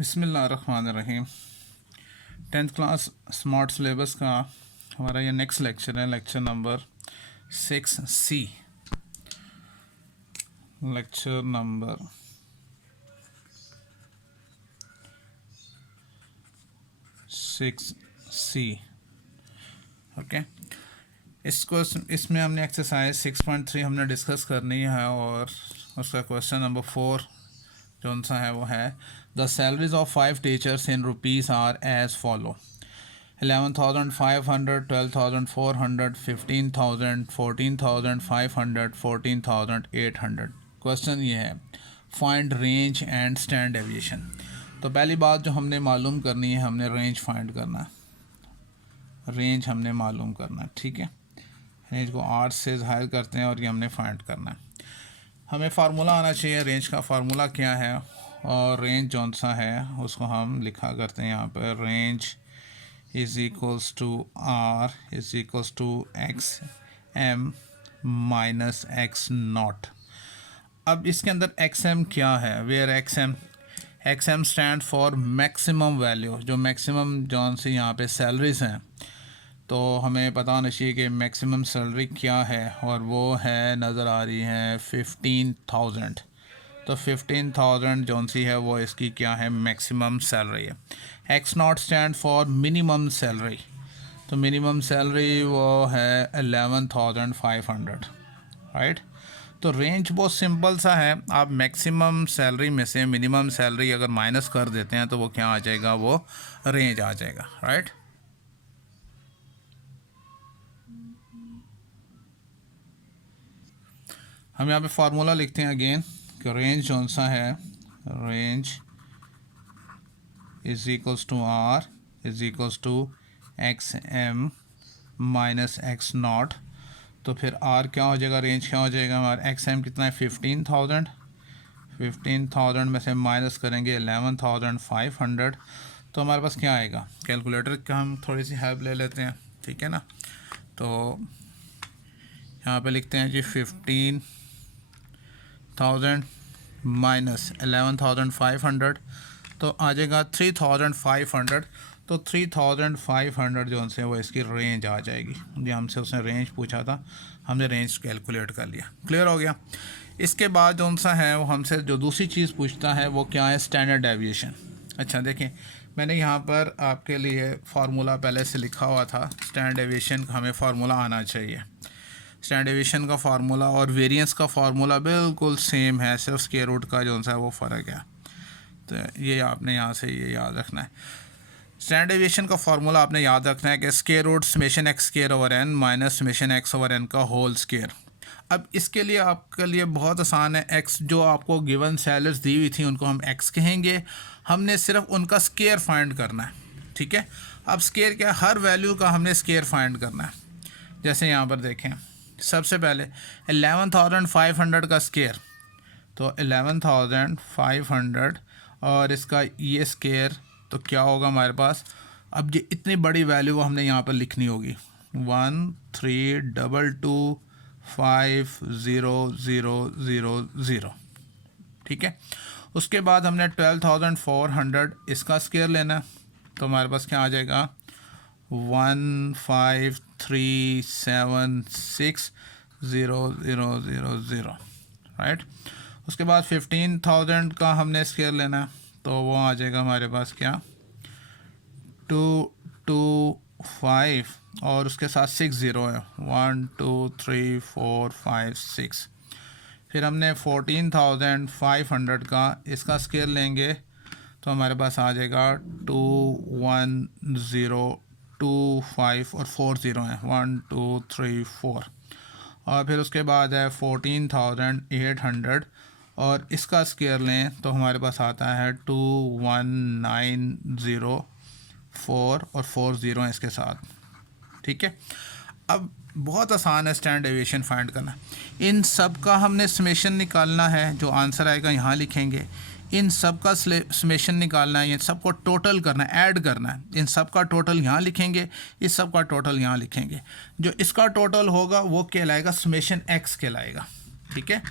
बिस्मिल्लाहिर्रहमानिर्रहीम। 10th class smart syllabus का हमारा ये नेक्स्ट लेक्चर है, lecture number 6C। Lecture number 6C। Okay, इसमें हमने एक्सरसाइज 6.3 हमने डिस्कस करनी है और उसका क्वेश्चन नंबर 4 जो सा है वो है the salaries of 5 teachers in rupees are as follow 11,500, 12,400, 15,000, 14,500, 14,800। Question ये है find range and standard deviation. तो पहली बात जो हमने मालूम करनी है, हमने रेंज फाइंड करना है। रेंज हमने मालूम करना है, ठीक है। रेंज को 8 से ज़ाहिर करते हैं और ये हमने फाइंड करना है। हमें फार्मूला आना चाहिए। रेंज का फार्मूला क्या है, और रेंज जौन सा है उसको हम लिखा करते हैं यहाँ पर। Range is equals to R is equals to X M minus X naught. अब इसके अंदर एक्स एम क्या है, where X M stand for maximum value. जो मैक्सिमम जौन सी यहाँ पे सैलरीज हैं, तो हमें पता होना चाहिए कि मैक्सिमम सैलरी क्या है, और वो है नज़र आ रही है 15,000। तो 15,000 जौन सी है वो इसकी क्या है, मैक्सिमम सैलरी है। X not stand for minimum salary. तो मिनिमम सैलरी वो है 11,500, राइट। तो रेंज बहुत सिंपल सा है। आप मैक्सिमम सैलरी में से मिनिमम सैलरी अगर माइनस कर देते हैं तो वो क्या आ जाएगा, वो रेंज आ जाएगा, राइट। हम यहाँ पे फार्मूला लिखते हैं अगेन कि रेंज कौन सा है, range is equals to R is equals to X M minus X naught. तो फिर आर क्या हो जाएगा, रेंज क्या हो जाएगा हमारा, एक्स एम कितना है 15,000। 15,000 में से माइनस करेंगे 11,500, तो हमारे पास क्या आएगा। कैलकुलेटर का हम थोड़ी सी हेल्प ले लेते हैं, ठीक है ना। तो यहाँ पे लिखते हैं जी 15,000 माइनस 11,500, तो आ जाएगा 3,500। तो 3,500 जो उनसे वो इसकी रेंज आ जाएगी। जी हमसे उसने रेंज पूछा था, हमने रेंज कैलकुलेट कर लिया। क्लियर हो गया। इसके बाद जो सा है वो हमसे जो दूसरी चीज़ पूछता है वो क्या है, स्टैंडर्ड डेविएशन। अच्छा देखें, मैंने यहाँ पर आपके लिए फार्मूला पहले से लिखा हुआ था। स्टैंडर्ड डेविएशन का हमें फार्मूला आना चाहिए। स्टैंडर्ड डेविएशन का फार्मूला और वेरिएंस का फार्मूला बिल्कुल सेम है, सिर्फ स्क्वायर रूट का जो सा है वो फ़र्क है। तो ये आपने यहाँ से ये याद रखना है। स्टैंडर्ड डेविएशन का फार्मूला आपने याद रखना है कि square root summation X square over N minus summation X over N का होल स्क्वायर। अब इसके लिए आपके लिए बहुत आसान है। एक्स जो आपको गिवन सैलरीज दी हुई थी उनको हम एक्स कहेंगे, हमने सिर्फ उनका स्क्वायर फाइंड करना है, ठीक है। अब स्क्वायर क्या, हर वैल्यू का हमने स्क्वायर फाइंड करना है। जैसे यहाँ पर देखें, सबसे पहले 11,500 का स्क्वायर, तो 11,500 और इसका ये स्क्वायर, तो क्या होगा हमारे पास। अब ये इतनी बड़ी वैल्यू हमने यहाँ पर लिखनी होगी 13225000, ठीक है। उसके बाद हमने 12,400 इसका स्क्वायर लेना है, तो हमारे पास क्या आ जाएगा 153760000, राइट। उसके बाद 15,000 का हमने स्क्वायर लेना है, तो वो आ जाएगा हमारे पास क्या 225 और उसके साथ 60 है, 1 2 3 4 5 6। फिर हमने 14,500 का इसका स्क्वायर लेंगे, तो हमारे पास आ जाएगा 21025 और 40 हैं, 1 2 3 4। और फिर उसके बाद है 14,800 और इसका स्क्वायर लें तो हमारे पास आता है 21904 और 40 हैं इसके साथ, ठीक है। अब बहुत आसान है स्टैंडर्ड डेविएशन फाइंड करना। इन सब का हमने समेशन निकालना है, जो आंसर आएगा यहाँ लिखेंगे। इन सब का समेशन निकालना है, इन सब को टोटल करना है, ऐड करना है। इन सब का टोटल यहाँ लिखेंगे, इस सब का टोटल यहाँ लिखेंगे। जो इसका टोटल होगा वो कहलाएगा समेशन एक्स कहलाएगा, ठीक है।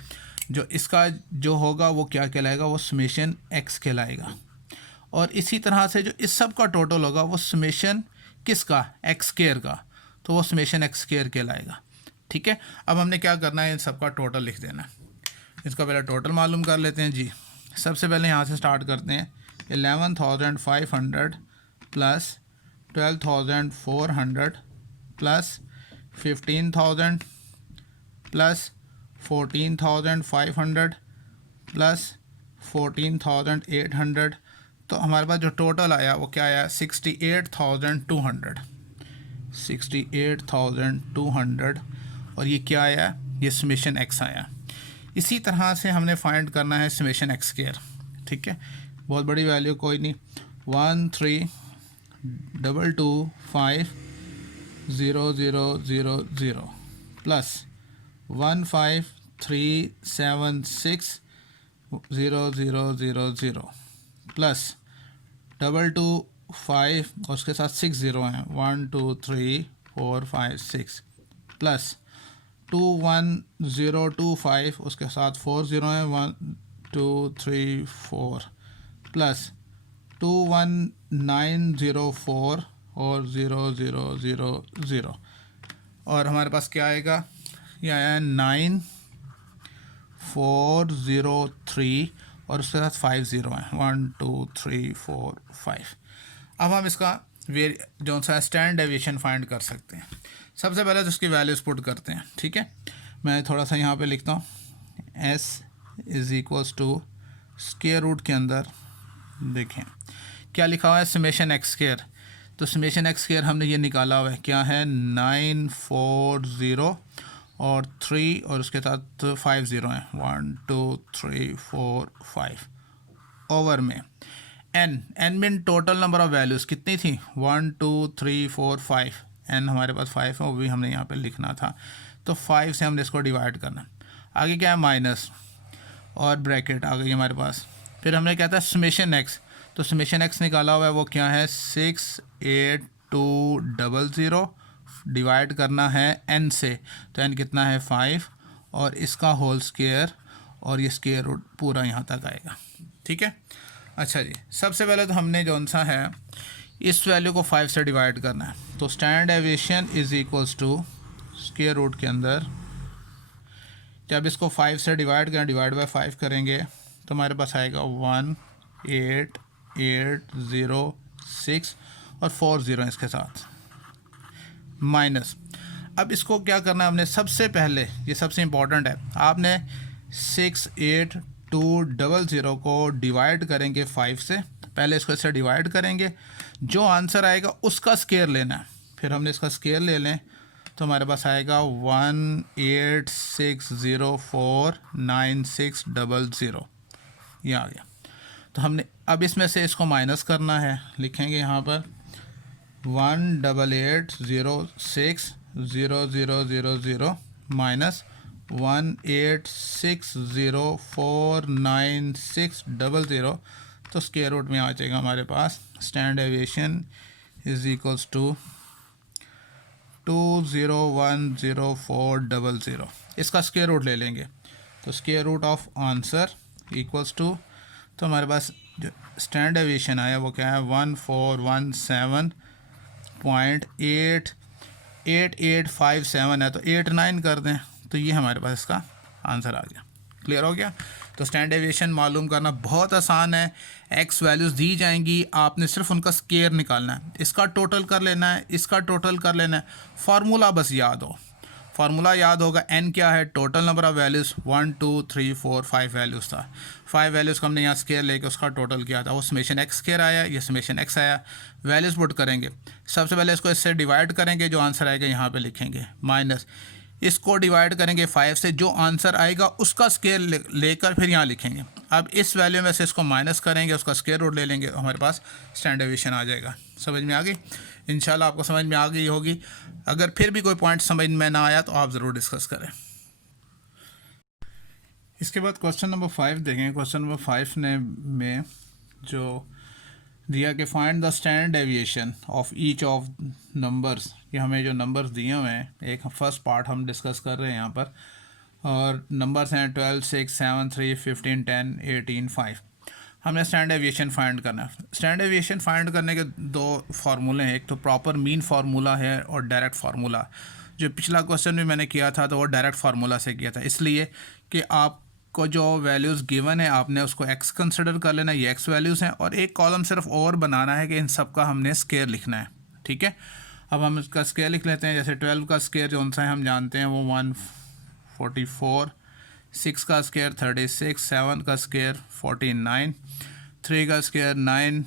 जो इसका जो होगा वो क्या कहलाएगा, वो समेशन एक्स कहलाएगा। और इसी तरह से जो इस सब का टोटल होगा वो समेशन किसका, एक्स स्क्वायर का, तो वो समेशन एक्स स्क्वायर कहलाएगा। ठीक है, अब हमने क्या करना है, इन सब का टोटल लिख देना है। इसका पहले टोटल मालूम कर लेते हैं जी। सबसे पहले यहाँ से स्टार्ट करते हैं, 11,500 प्लस 12,400 प्लस 15,000 प्लस 14,500 प्लस 14,800, तो हमारे पास जो टोटल आया वो क्या आया, 68,200 और ये क्या आया, ये समेशन एक्स आया। इसी तरह से हमने फाइंड करना है समेशन एक्स स्क्वायर। ठीक है, बहुत बड़ी वैल्यू कोई नहीं, 13,225,0,0,0 प्लस 15,376,0,0,0 प्लस 225 और उसके साथ 6 ज़ीरो हैं, 1 2 3 4 5 6 प्लस 21025 उसके साथ 4 ज़ीरो हैं, 1 2 3 4 प्लस 21904 और 0000 और हमारे पास क्या आएगा, ये आया 9403 और उसके साथ 5 ज़ीरो हैं, 1 2 3 4 5। अब हम इसका जो सा स्टैंडर्ड डेविएशन फाइंड कर सकते हैं। सबसे पहले तो इसकी वैल्यूज़ पुट करते हैं। ठीक है, मैं थोड़ा सा यहाँ पे लिखता हूँ, s is equals to square root के अंदर देखें क्या लिखा हुआ है, समेशन एक्स स्क्वायर। तो समेशन एक्स स्क्वायर हमने ये निकाला हुआ है, क्या है, 940 और 3 और उसके साथ 5 ज़ीरो हैं, 1 2 3 4 5 ओवर में n में टोटल नंबर ऑफ़ वैल्यूज़ कितनी थी, 1 2 3 4 5, n हमारे पास 5 है, वो भी हमने यहाँ पे लिखना था। तो 5 से हमने इसको डिवाइड करना। आगे क्या है, माइनस और ब्रैकेट आ गई हमारे पास। फिर हमने क्या था, समेशन एक्स, तो समेशन एक्स निकाला हुआ है, वो क्या है, 68200 डिवाइड करना है n से, तो n कितना है, 5 और इसका होल स्क्वायर और ये स्क्वायर रूट पूरा यहाँ तक आएगा। ठीक है, अच्छा जी, सबसे पहले तो हमने जौन सा है इस वैल्यू को 5 से डिवाइड करना है। तो standard deviation is equals to square root के अंदर जब इसको 5 से डिवाइड करें, डिवाइड बाय 5 करेंगे तो हमारे पास आएगा 18806 और 4 ज़ीरो इसके साथ माइनस। अब इसको क्या करना है हमने, सबसे पहले ये सबसे इम्पॉर्टेंट है, आपने 68200 को डिवाइड करेंगे 5 से, पहले इसको इससे डिवाइड करेंगे, जो आंसर आएगा उसका स्क्वायर लेना है। फिर हमने इसका स्क्वायर ले लें तो हमारे पास आएगा 186049600, ये आ गया। तो हमने अब इसमें से इसको माइनस करना है, लिखेंगे यहाँ पर 188060000 माइनस 186049600, तो स्क्वायर रूट में आ जाएगा हमारे पास standard deviation is equals to 2010400। इसका स्क्वायर रूट ले लेंगे तो square root of answer equals to, तो हमारे पास जो स्टैंडर्ड डेविएशन आया वो क्या है, 1417.8857 है, तो 89 कर दें तो ये हमारे पास इसका आंसर आ गया। क्लियर हो गया। तो स्टैंडर्ड डेविएशन मालूम करना बहुत आसान है। एक्स वैल्यूज़ दी जाएंगी, आपने सिर्फ उनका स्क्वायर निकालना है, इसका टोटल कर लेना है, इसका टोटल कर लेना है, फार्मूला बस याद हो, फार्मूला याद होगा। n क्या है, total number of values 1 2 3 4 5 values था, 5 वैल्यूज़ को हमने यहाँ स्क्वायर लेके उसका टोटल किया था, वो समेशन एक्स स्क्वायर आया, ये समेशन एक्स आया। वैल्यूज़ पुट करेंगे, सबसे पहले इसको इससे डिवाइड करेंगे, जो आंसर आएगा यहाँ पे लिखेंगे, माइनस इसको डिवाइड करेंगे 5 से, जो आंसर आएगा उसका स्क्वायर लेकर फिर यहाँ लिखेंगे। अब इस वैल्यू में से इसको माइनस करेंगे, उसका स्क्वायर रूट ले लेंगे, हमारे पास स्टैंडर्ड डेविएशन आ जाएगा। समझ में आ गई? इंशाल्लाह आपको समझ में आ गई होगी। अगर फिर भी कोई पॉइंट समझ में ना आया तो आप ज़रूर डिस्कस करें। इसके बाद क्वेश्चन नंबर 5 देखें। क्वेश्चन नंबर 5 में जो दिया कि find the standard deviation of each of numbers, ये हमें जो नंबर्स दिए हुए हैं, एक फर्स्ट पार्ट हम डिस्कस कर रहे हैं यहाँ पर, और नंबर्स हैं 12 6 7 3 15 10 18 5। हमने स्टैंडर्ड डेविएशन फाइंड करना है। स्टैंडर्ड डेविएशन फाइंड करने के दो फार्मूले हैं, एक तो प्रॉपर मीन फार्मूला है और डायरेक्ट फार्मूला। जो पिछला क्वेश्चन भी मैंने किया था तो वो डायरेक्ट फार्मूला से किया था, इसलिए कि आपको जो वैल्यूज़ गिवन है आपने उसको एक्स कंसिडर कर लेना, ये एक्स वैल्यूज़ हैं, और एक कॉलम सिर्फ और बनाना है कि इन सब का हमने स्केयर लिखना है। ठीक है, अब हम इसका स्केयर लिख लेते हैं। जैसे 12 का स्केयर जो सा है हम जानते हैं वो 144, 6 का स्केयर 36, 7 का स्केयर 49, 3 का स्केयर 9,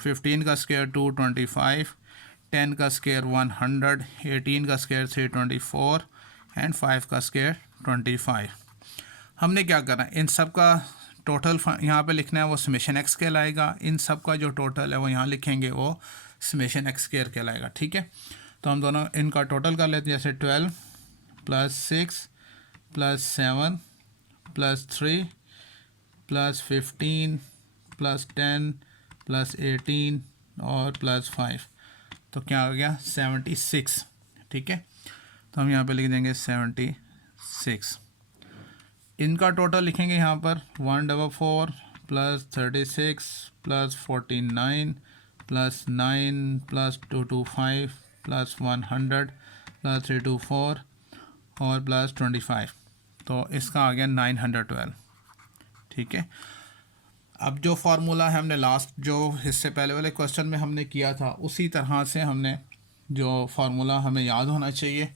15 का स्केयर 225, 10 का स्केयर 100, 18 का स्केयर 324 एंड 5 का स्केयर 25। हमने क्या करना है, इन सब का टोटल यहाँ पे लिखना है, वो समेशन एक्स कहलाएगा। इन सब का जो टोटल है वो यहाँ लिखेंगे, वो समेशन एक्स स्केयर कहलाएगा। ठीक है, तो हम दोनों इनका टोटल कर लेते हैं। जैसे 12 + 6 + 7 + 3 + 15 + 10 + 18 और +5, तो क्या आ गया 76। ठीक है, तो हम यहाँ पे लिख देंगे 76। इनका टोटल लिखेंगे यहाँ पर 144 + 36 + 49 + 9 + 225 + 100 + 324 और +25, तो इसका आ गया 912। ठीक है, अब जो फार्मूला है हमने लास्ट जो इससे पहले वाले क्वेश्चन में हमने किया था, उसी तरह से हमने जो फार्मूला हमें याद होना चाहिए,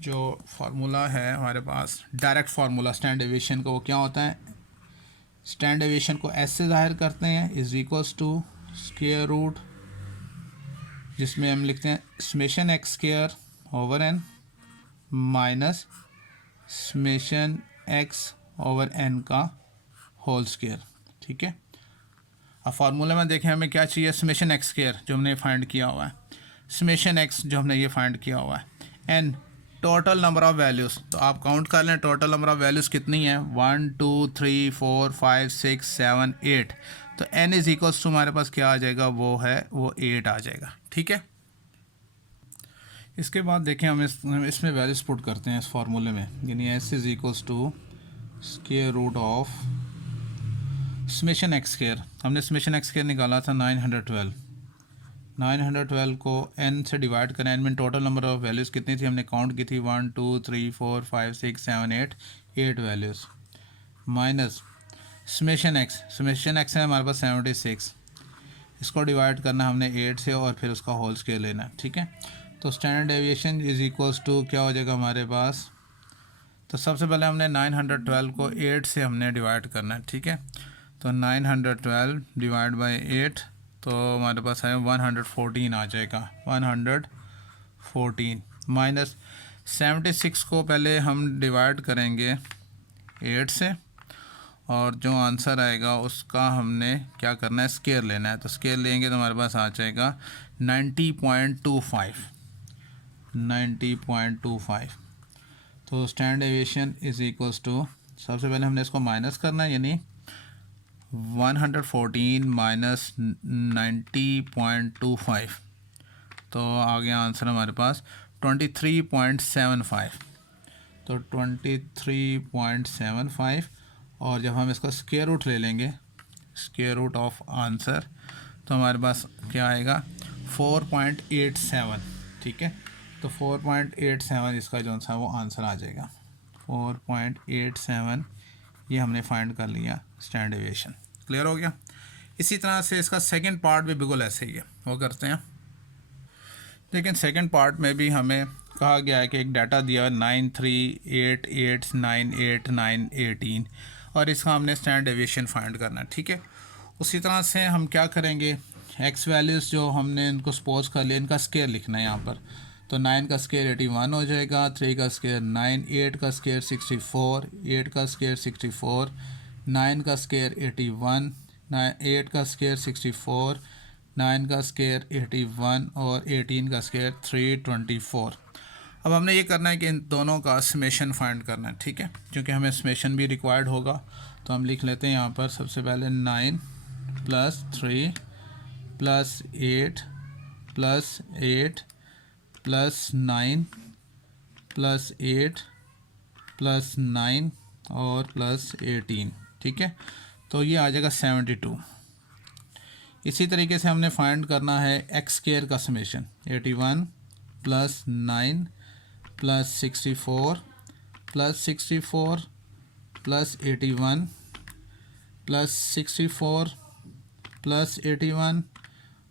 जो फार्मूला है हमारे पास डायरेक्ट फार्मूला स्टैंडर्ड डेविएशन का, वो क्या होता है, स्टैंडर्ड डेविएशन को एस से ज़ाहिर करते हैं, = स्क्वायर रूट, जिसमें हम लिखते हैं summation X square over N minus summation X over N का होल स्क्वायर। ठीक है, अब फार्मूले में देखें हमें क्या चाहिए, समेशन एक्स स्क्वायर जो हमने फाइंड किया हुआ है, समेशन एक्स जो हमने ये फाइंड किया हुआ है, N total number of values. तो आप काउंट कर लें टोटल नंबर ऑफ़ वैल्यूज़ कितनी है, 1 2 3 4 5 6 7 8, तो n = हमारे पास क्या आ जाएगा, वो 8 आ जाएगा। ठीक है, इसके बाद देखें हम इसमें वैल्यूज पुट करते हैं इस फार्मूले में, यानी s = square root of summation X square. हमने समेशन एक्स स्क्वायर निकाला था 912, 912 को n से डिवाइड करें, n में टोटल नंबर ऑफ़ वैल्यूज़ कितनी थी हमने काउंट की थी, 1 2 3 4 5 6 7 8 वैल्यूज़, माइनस समेशन एक्स है हमारे पास 76, इसको डिवाइड करना हमने 8 से और फिर उसका होल स्क्वायर लेना। ठीक है, तो स्टैंडर्ड डेविएशन = क्या हो जाएगा हमारे पास, तो सबसे पहले हमने 912 को 8 से हमने डिवाइड करना है। ठीक है, तो 912 डिवाइड बाई 8, तो हमारे पास है 114 आ जाएगा, 114 माइनस 76 को पहले हम डिवाइड करेंगे 8 से, और जो आंसर आएगा उसका हमने क्या करना है, स्केयर लेना है। तो स्केयर लेंगे तो हमारे पास आ जाएगा 90.25, 90.25। तो स्टैंडर्ड डेविएशन = सबसे पहले हमने इसको माइनस करना है, यानी 114 माइनस 90.25, तो आ गया आंसर हमारे पास 23.75। तो 23.75, और जब हम इसका स्क्वायर रूट ले लेंगे, स्क्वायर रूट ऑफ आंसर, तो हमारे पास क्या आएगा 4.87। ठीक है, तो 4.87 इसका जो सा वो आंसर आ जाएगा, 4.87 ये हमने फाइंड कर लिया स्टैंडर्ड डेविएशन। क्लियर हो गया। इसी तरह से इसका सेकंड पार्ट भी बिल्कुल ऐसे ही है, वो करते हैं। लेकिन सेकंड पार्ट में भी हमें कहा गया है कि एक डाटा दिया 938898918, और इसका हमने स्टैंडर्ड डेविएशन फाइंड करना है। ठीक है, उसी तरह से हम क्या करेंगे, एक्स वैल्यूज़ जो हमने इनको सपोज कर लिया, इनका स्केयर लिखना है यहाँ पर। तो 9 का स्केयर 81 हो जाएगा, 3 का स्केयर 9, 8 का स्केयर 64, 8 का स्केयर 64, 9 का स्केयर 81, 8 का स्केयर 64, 9 का स्केयर 81 और 18 का स्केयर 324। अब हमने ये करना है कि इन दोनों का समेशन फाइंड करना है। ठीक है, क्योंकि हमें समेशन भी रिक्वायर्ड होगा, तो हम लिख लेते हैं यहाँ पर सबसे पहले 9 + 3 + 8 + 8 + 9 + 8 + 9 और +18। ठीक है, तो ये आ जाएगा 72। इसी तरीके से हमने फाइंड करना है एक्स स्क्वायर का summation 81 plus 9 plus 64 plus 64 plus 81 plus 64 plus 81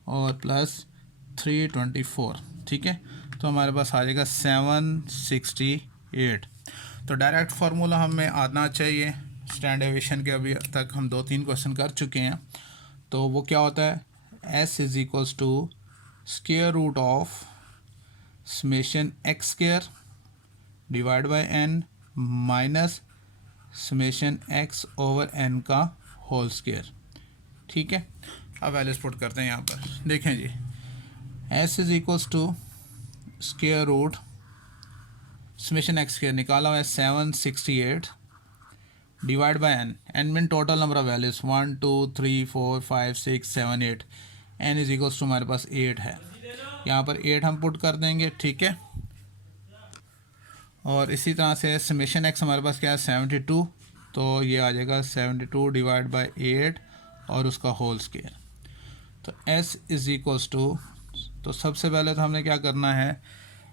और प्लस 324। ठीक है, तो हमारे पास आ जाएगा 768। तो डायरेक्ट फार्मूला हमें आना चाहिए। स्टैंडर्ड डेविएशन के अभी तक हम 2-3 क्वेश्चन कर चुके हैं। तो वो क्या होता है, S is equals to square root of summation X square divide by n minus summation x over n का होल स्क्वायर। ठीक है, अब वैल्यूज पुट करते हैं यहाँ पर। देखें जी, S is equals to square root summation X square निकाला हुआ है 768 divide by n mean total number of values 1 2 3 4 5 6 7 8। n is equals to हमारे पास 8 है, यहाँ पर 8 हम पुट कर देंगे। ठीक है, और इसी तरह से समेशन x हमारे पास क्या है 72, तो ये आ जाएगा 72 डिवाइड बाय 8 और उसका होल स्क्वायर। तो s इज इक्वल्स टू, तो सबसे पहले तो हमने क्या करना है,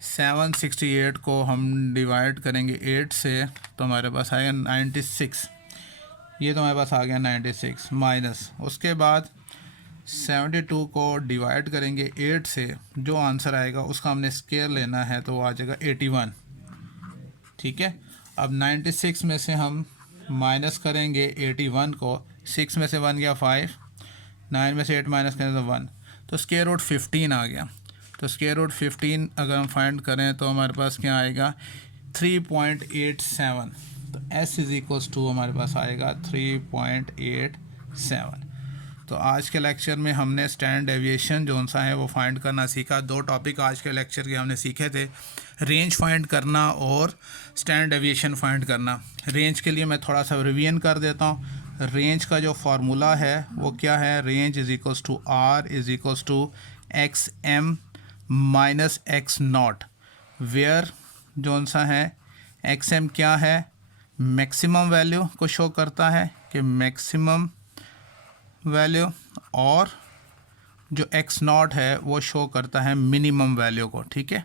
768 को हम डिवाइड करेंगे 8 से, तो हमारे पास आएगा 96। ये तो हमारे पास आ गया 96 माइनस, उसके बाद 72 को डिवाइड करेंगे 8 से, जो आंसर आएगा उसका हमने स्क्वायर लेना है, तो वो आ जाएगा 81। ठीक है, अब 96 में से हम माइनस करेंगे 81 को, 6 में से 1 गया 5, 9 में से 8 माइनस करें तो 1, तो स्क्वायर रूट 15 आ गया। तो स्क्वायर रूट 15 अगर हम फाइंड करें तो हमारे पास क्या आएगा 3.87। तो s इज़ इक्वल्स टू हमारे पास आएगा 3.87। तो आज के लेक्चर में हमने स्टैंडर्ड डेविएशन जो सा है वो फाइंड करना सीखा। 2 टॉपिक आज के लेक्चर के हमने सीखे थे, रेंज फाइंड करना और स्टैंडर्ड डेविएशन फाइंड करना। रेंज के लिए मैं थोड़ा सा रिवीजन कर देता हूँ। रेंज का जो फार्मूला है वो क्या है, range is equals to r is equals to X M minus X naught, where जो सा है एक्स एम क्या है, मैक्सिमम वैल्यू को शो करता है कि मैक्सिमम वैल्यू, और जो एक्स नॉट है वो शो करता है मिनिमम वैल्यू को। ठीक है,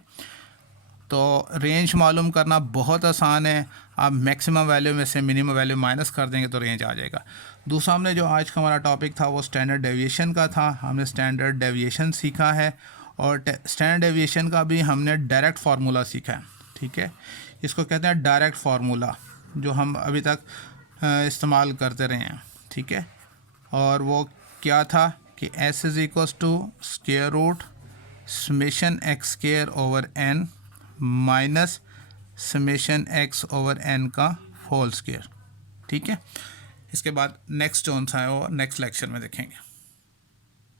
तो रेंज मालूम करना बहुत आसान है। आप मैक्सिमम वैल्यू में से मिनिमम वैल्यू माइनस कर देंगे तो रेंज आ जाएगा। दूसरा हमने जो आज का हमारा टॉपिक था वो स्टैंडर्ड डेविएशन का था। हमने स्टैंडर्ड डेविएशन सीखा है और स्टैंडर्ड डेविएशन का भी हमने डायरेक्ट फार्मूला सीखा है। ठीक है, इसको कहते हैं डायरेक्ट फार्मूला, जो हम अभी तक इस्तेमाल करते रहे हैं। ठीक है, और वो क्या था कि s is equals to square root summation X square over n minus summation x over n का होल स्क्वायर। ठीक है, इसके बाद नेक्स्ट जो सा है वो नेक्स्ट लेक्चर में देखेंगे।